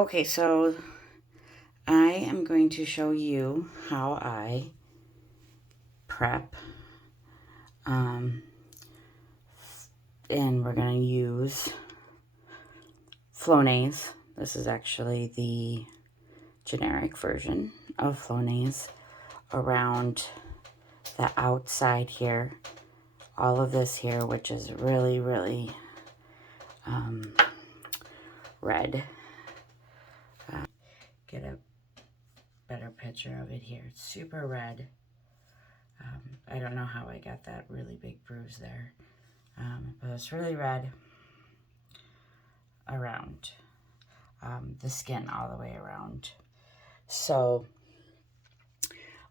Okay, so I am going to show you how I prep. And we're going to use Flonase. This is actually the generic version of Flonase around the outside here. All of this here, which is really, really red. Get a better picture of it here. It's super red. I don't know how I got that really big bruise there. But it's really red around the skin all the way around. So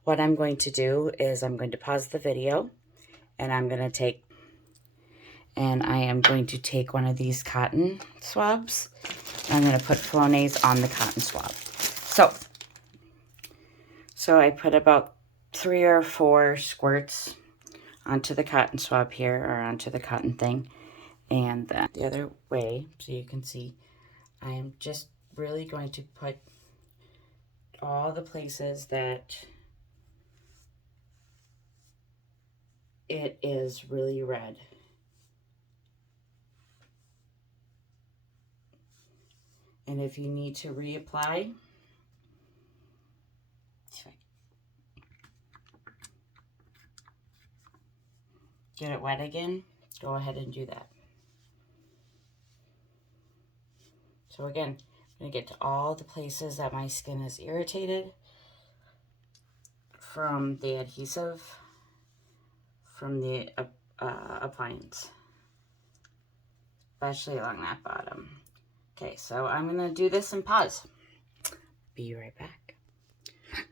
what I'm going to do is I'm going to pause the video and I am going to take one of these cotton swabs. I'm going to put Flonase on the cotton swab. So I put about 3 or 4 squirts onto the cotton swab here, or onto the cotton thing, and then the other way, so you can see, I am just really going to put all the places that it is really red. And if you need to reapply, get it wet again, go ahead and do that. So again, I'm going to get to all the places that my skin is irritated from the adhesive, from the appliance, especially along that bottom. Okay, so I'm going to do this and pause. Be right back.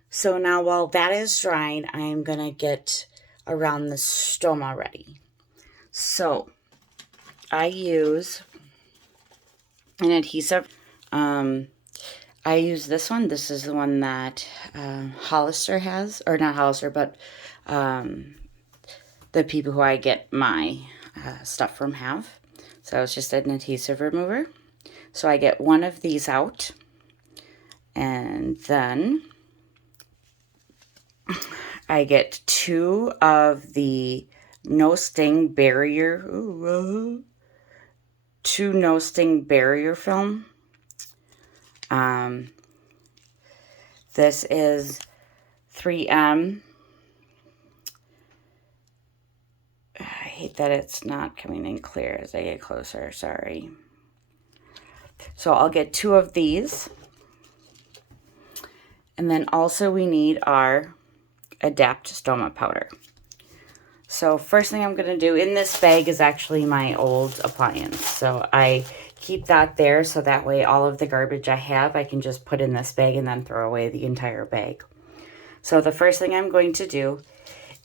So now while that is drying, I am going to get around the stoma ready. So I use an adhesive. I use this one. This is the one that Hollister has, or not Hollister, but the people who I get my stuff from have. So it's just an adhesive remover. So I get one of these out, and then I get 2 of the no sting barrier, 2 no sting barrier film. This is 3M. I hate that it's not coming in clear as I get closer, sorry. So I'll get 2 of these. And then also we need our Adapt Stoma powder. So first thing I'm going to do, in this bag is actually my old appliance. So I keep that there so that way all of the garbage I have, I can just put in this bag and then throw away the entire bag. So the first thing I'm going to do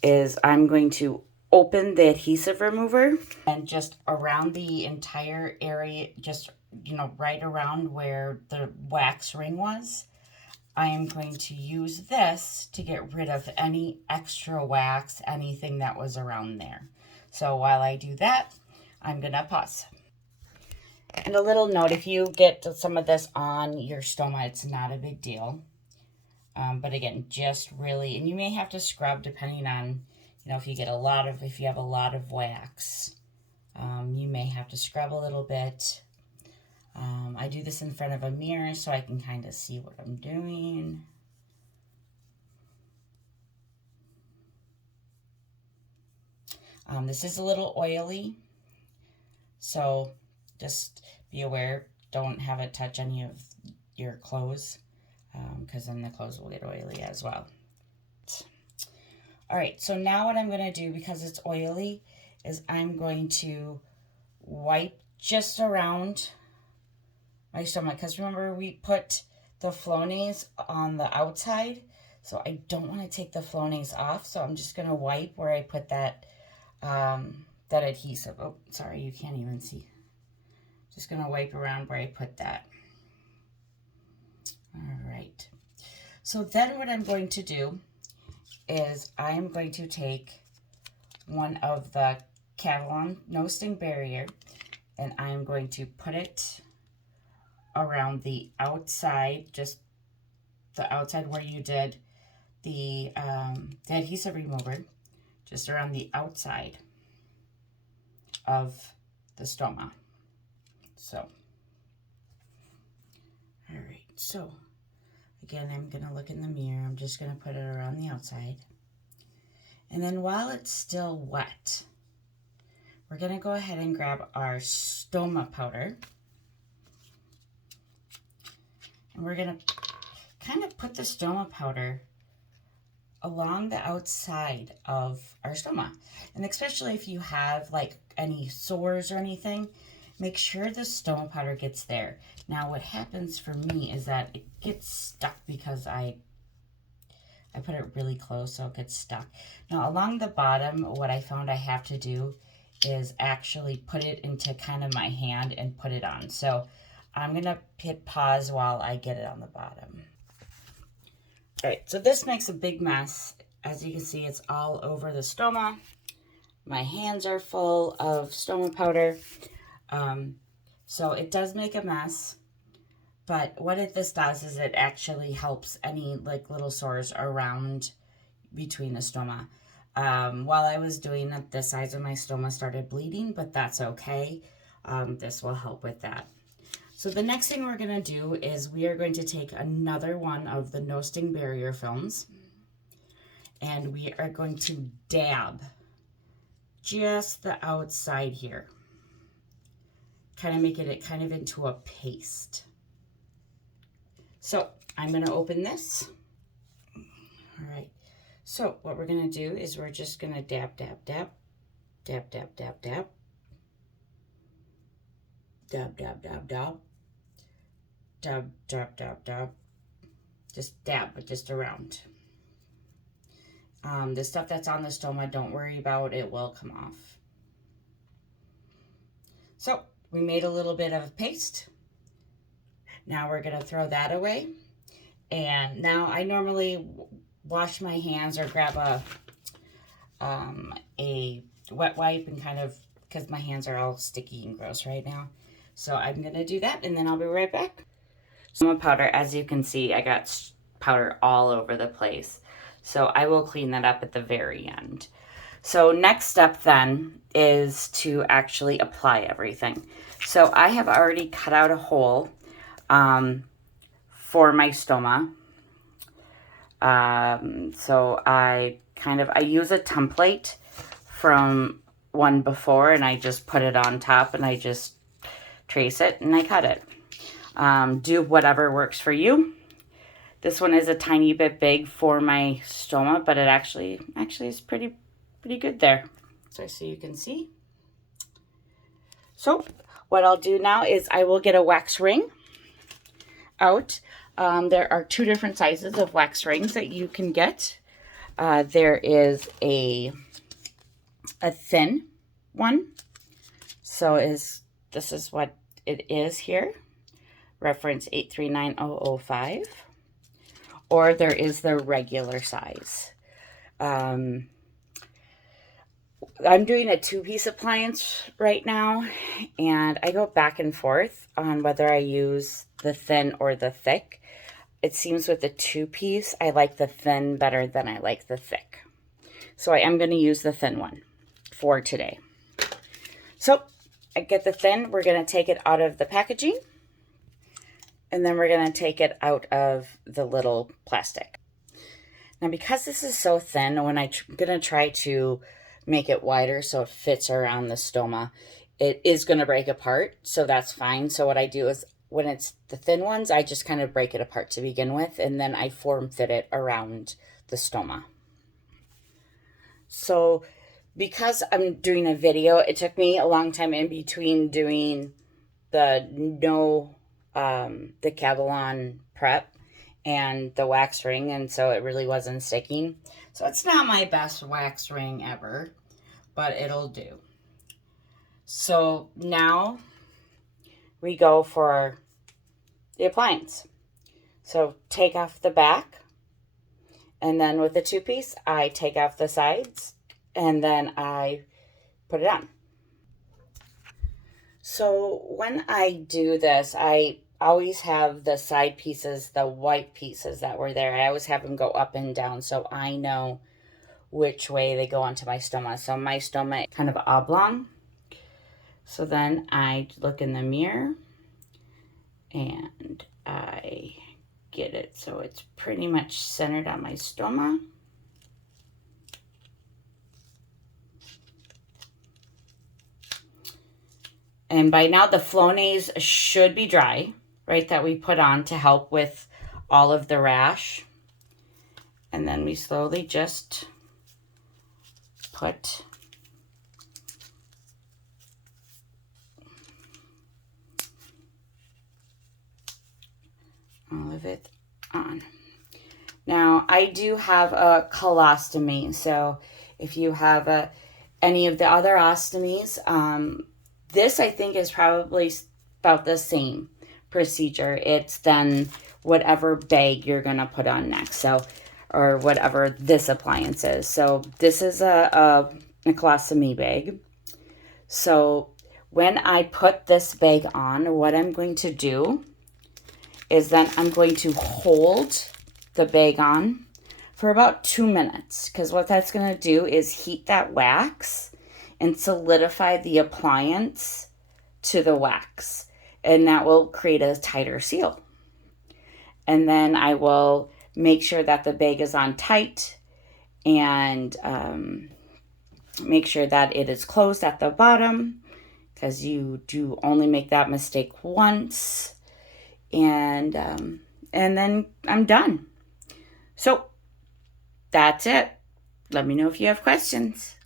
is I'm going to open the adhesive remover and just around the entire area, just, you know, right around where the wax ring was, I am going to use this to get rid of any extra wax, anything that was around there. So while I do that, I'm going to pause. And a little note, if you get some of this on your stoma, it's not a big deal. But again, just really, and you may have to scrub depending on, you know, if you have a lot of wax, you may have to scrub a little bit. I do this in front of a mirror so I can kind of see what I'm doing. This is a little oily, so just be aware, don't have it touch any of your clothes, because then the clothes will get oily as well. All right, so now what I'm going to do, because it's oily, is I'm going to wipe just around my stomach, because remember we put the Flonase on the outside, so I don't want to take the Flonase off, so I'm just going to wipe where I put that that adhesive. Oh, sorry, you can't even see. Just going to wipe around where I put that. All right. So then what I'm going to do is I'm going to take one of the Catalan No Sting Barrier, and I'm going to put it around the outside, just the outside where you did the adhesive remover, just around the outside of the stoma. So, all right, so again, I'm gonna look in the mirror. I'm just gonna put it around the outside. And then while it's still wet, we're gonna go ahead and grab our stoma powder. And we're gonna kind of put the stoma powder along the outside of our stoma. And especially if you have like any sores or anything, make sure the stoma powder gets there. Now what happens for me is that it gets stuck because I put it really close, so it gets stuck. Now along the bottom, what I found I have to do is actually put it into kind of my hand and put it on. So I'm gonna hit pause while I get it on the bottom. All right, so this makes a big mess. As you can see, it's all over the stoma. My hands are full of stoma powder. So it does make a mess, but what this does is it actually helps any like little sores around between the stoma. While I was doing it, the sides of my stoma started bleeding, but that's okay. This will help with that. So the next thing we're going to do is we are going to take another one of the no sting barrier films, and we are going to dab just the outside here. Kind of making it kind of into a paste. So I'm going to open this. All right. So what we're going to do is we're just going to dab, dab, dab, dab, dab, dab, dab, dab, dab, dab, dab, dab, dab, dab, dab. Just dab, but just around. The stuff that's on the stoma, don't worry about, it will come off. So we made a little bit of paste. Now we're gonna throw that away. And now I normally wash my hands or grab a wet wipe and kind of, because my hands are all sticky and gross right now. So I'm gonna do that and then I'll be right back. Stoma powder, as you can see, I got powder all over the place. So I will clean that up at the very end. So next step then is to actually apply everything. So I have already cut out a hole for my stoma. So I use a template from one before and I just put it on top and I just trace it and I cut it. Do whatever works for you. This one is a tiny bit big for my stoma, but it actually is pretty good there. So you can see. So what I'll do now is I will get a wax ring out. There are two different sizes of wax rings that you can get. There is a thin one. So this is what it is here. Reference 839005. Or there is the regular size. I'm doing a 2-piece appliance right now, and I go back and forth on whether I use the thin or the thick. It seems with the 2-piece, I like the thin better than I like the thick. So I am going to use the thin one for today. So I get the thin, we're going to take it out of the packaging. And then we're going to take it out of the little plastic. Now, because this is so thin, when I'm going to try to make it wider so it fits around the stoma, it is going to break apart. So that's fine. So what I do is when it's the thin ones, I just kind of break it apart to begin with. And then I form fit it around the stoma. So because I'm doing a video, it took me a long time in between doing the Cavalon prep and the wax ring, and so it really wasn't sticking. So it's not my best wax ring ever, but it'll do. So now we go for the appliance. So take off the back, and then with the 2-piece, I take off the sides, and then I put it on. So when I do this, I always have the side pieces, the white pieces that were there. I always have them go up and down so I know which way they go onto my stoma. So my stoma is kind of oblong. So then I look in the mirror and I get it so it's pretty much centered on my stoma. And by now the Flonase should be dry, right, that we put on to help with all of the rash. And then we slowly just put all of it on. Now, I do have a colostomy, so if you have any of the other ostomies, this I think is probably about the same procedure. It's then whatever bag you're going to put on next, so, or whatever this appliance is. So this is a colostomy bag. So when I put this bag on, what I'm going to do is then I'm going to hold the bag on for about 2 minutes, because what that's going to do is heat that wax and solidify the appliance to the wax, and that will create a tighter seal. And then I will make sure that the bag is on tight and make sure that it is closed at the bottom, because you do only make that mistake once. And then I'm done. So that's it. Let me know if you have questions.